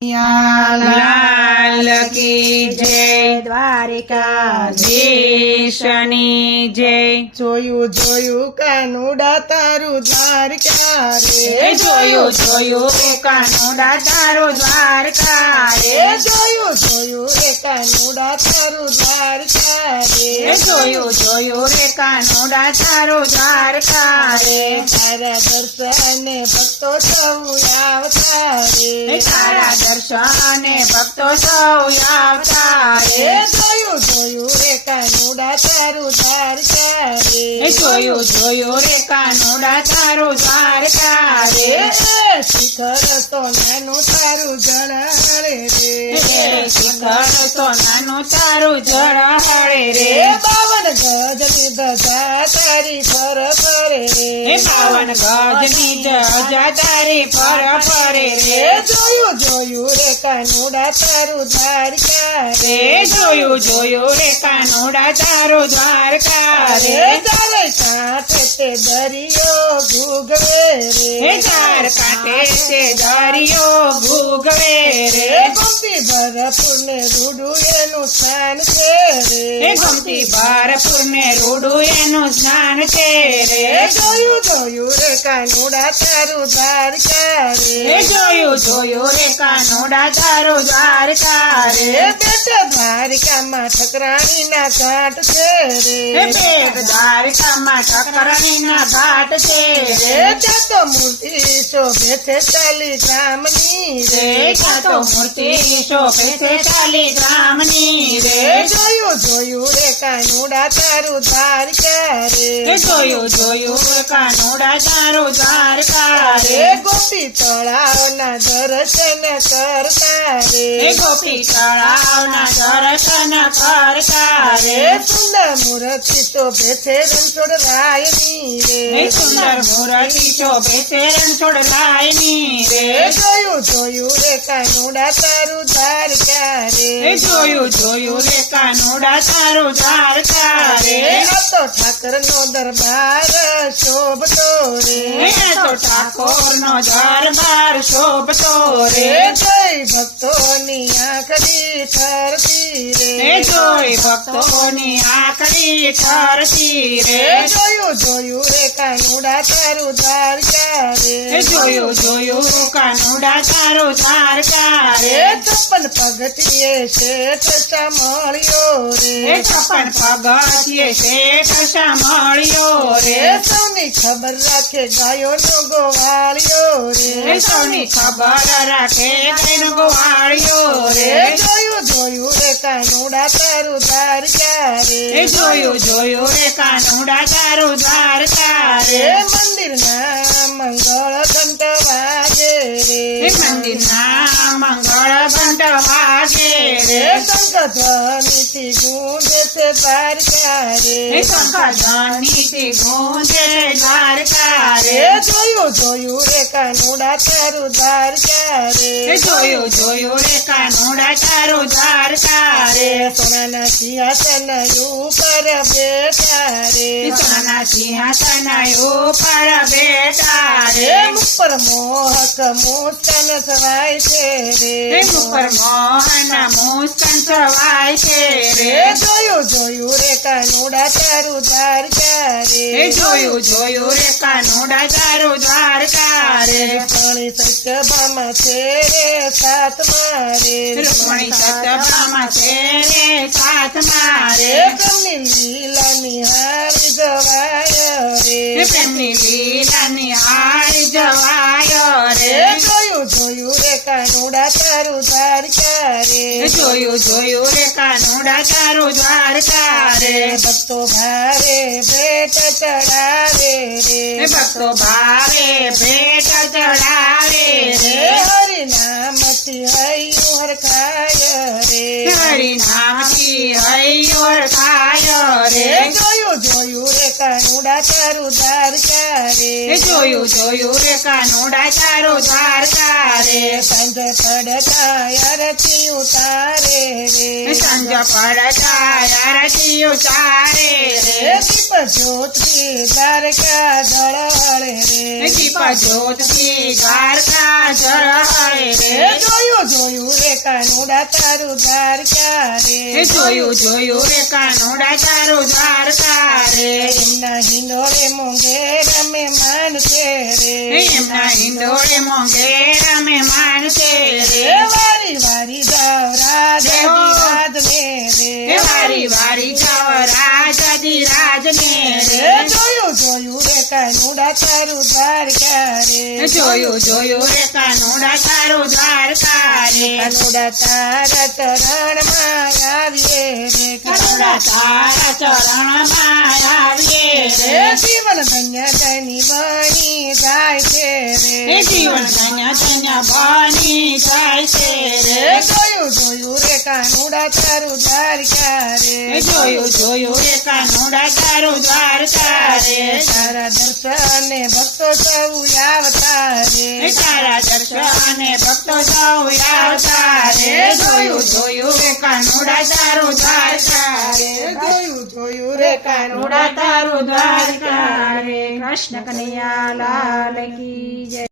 લાલ કી જય દ્વારિકાધીશની જય। જોયું જોયું કાનુડા તારું દ્વારકા રે, જોયું જોયું કાનુડા તારું દ્વારકા રે, જોયું જોયું રે કાનુડા તારું દ્વારકા રે, જોયું જોયું રે કાનુડા તારું દ્વારકા રે। તારા દર્શને ભક્તો સૌ આવતા રે, તારા દર્શને ભક્તો સૌ આવતા રે, જોયું જોયું રે કાનુડા તારું દ્વારકા રે, જોયું જોયું રે કાનુડા તારું દ્વારકા રે, શિખર સોનાનું તારું જળાળે રે, શિખર સોનાનું તારું જળહળે રે, 52 ગજની ધજા તારી ફર ફરે રે, 52 ગજની ધજા તારી ફર ફરે રે, જોયું જોયું રે કાનુડા તારું દ્વારકા રે, જોયું જોયું રે કાનુડા તારું દ્વારકા રે, ચારે કાંઠે તે દરિયો ભૂગવે રે, ચાર કાંઠે તે દરિયો ભૂગવે રે, ગમતી ભરપૂર ને રૂડું એનું સ્નાન છે રે, ગમતી ભરપૂર ને રૂડું એનું સ્નાન છે રે, જોયું જોયું રે કાનુડા તારું દ્વારકા રે, જોયું જોયું રે કાનુડા તારું દ્વારકા રે, બેટા દ્વારિકામાં ઠકરાણીના ઘાટ છે રે, બેટ દ્વારકામાં ઠકરાણીના ઘાટ છે રે, ત્યાં તો મૂર્તિ શોભે છે 40 ગ્રામની રે, ત્યાં તો મૂર્તિ શોભે છે 40 ગ્રામની રે, જોયું જોયું રે કાનુડા તારું દ્વારકા રે, જોયું જોયું રે કાનુડા તારું દ્વારકા રે, ગોપી તળાવના દર્શન કરતા રે, ગોપી તળાવના દર્શન કરતા રે, સુંદર મૂર્તિ શોભે છે રણછોડ રાયની રે, સુંદર મૂર્તિ શોભે છે રણછોડ રાયની રે, જોયું જોયું રે કાનુડા તારું દ્વારકા રે, જોયું જોયું રે કાનુડા તારું દ્વારકા રે, આ તો ઠાકરનો દરબાર શોભતો રે, તો ઠાકોર નો દરબાર શોભતો રે, જય ભક્તોની આંખની ઠરતી રે, જોઈ ભક્તોની આંખની ઠરતી રે, જોયું જોયું રે કાનુડા તારું દ્વારકા રે, જોયું જોયું કાનુડા તારું દ્વારકા રે, 56 પગથિયે શેઠ સાંભળ્યો રે, 56 પગથિયે શેઠ સાંભળ્યો રે, સૌની ખબર રાખે ગાયોનો ગોવાળ્યો રે, સૌની ખબર રાખે ગાયનો ગોવાળિયો રે, જોયું જોયું રે કાનુડા તારું દ્વારકા રે, જોયું જોયું રે કાનુડા તારું દ્વારકા રે, મંદિરના મંગળ ઘંટ વાગે રે, મંદિરના મંગળ ઘંટ વાગે રે, શંખ ધ્વનિથી ગૂંજે છે દ્વારકા રે, શંખધ્વનિથી ગૂંજે દ્વારકા રે, જોયું જોયું રે કાનુડા તારું દ્વારકા રે, જોયું જોયું રે કાનુડા તારું દ્વારકા રે, સોનાના સિંહાસન ઉપર બેઠા રે, સોનાના સિંહાસન ઉપર બેઠા રે, મુખ પર મોહક મુસ્કાન છવાય છે રે, ઉપર મોહન મુસ્કાન છવાય છે રે, જોયું જોયું રે કાનુડા તારું દ્વારકા રે, જોયું જોયું રે કાનુડા તારું દ્વારકા રે, રૂકમણી સત્યભામા છે રે સાતમા રે, રૂકમણી સત્યભામા છે રે સાતમા રે, પ્રેમની લીલા નિહાળી જવાય રે, પ્રેમની લીલા નિહાળી જવાય રે, જોયું જોયું રે કાનુડા તારું દ્વારકા રે, જોયું જોયું રે કાનુડા તારું દ્વારકા રે, ભક્તો ભારે ભેટ ચડાવે રે, ભક્તો ભાવે ભેટ ચડાવે રે, હરિ નામથી હૈયું હરખાય રે, હરિનામથી હૈયો ખાય રે, જોયું જોયું રે કાનુડા તારું દ્વારકા રે જોયું રે કાનુડા તારું દ્વારકા રે સાંજ પડતા આરતી ઉતારે રે સાંજ પડતા આરતી ઉતારે રે દીપ જ્યોતિ દ્વારકા જળહળે રે દીપ જ્યોતથી દ્વારકા જળહળે રે જોયું રે કાનુડા તારું દ્વારકા રે જોયું રે કાનુડા તારું દ્વારકા રે એમના હિંડોળે મોંઘે રમે માનશે રે એમના હિંડોળે મોંઘે રમે માનશે રે વારી વારી જાવ રાજ ને રે વારી જાવ રાજ ને રે જોયું રે કાનુડા તારું દ્વારકા રે જોયું રે કાનુડા તારું દ્વારકા રે કાનુડા તારા ચરણમાં આવીએ રે કાનુડા તારા ચરણમાં આવીએ રે જીવન ધન્ય ધની બની જાય છે રે જીવન ધન્ય ધન્ય બની જાય છે રે જોયું રે કાનુડા તારું દ્વારકા રે જોયું રે કાનુડા તારું દ્વારકા રે તારા દર્શને ભક્તો સૌ આવતા રે તારા દર્શને ભક્તો સૌ આવતા રે જોયું રે કાનુડા તારું દ્વારકા રે જોયું રે કાનુડા તારું દ્વારકા રે કૃષ્ણ કનૈયા લાલ કી જય.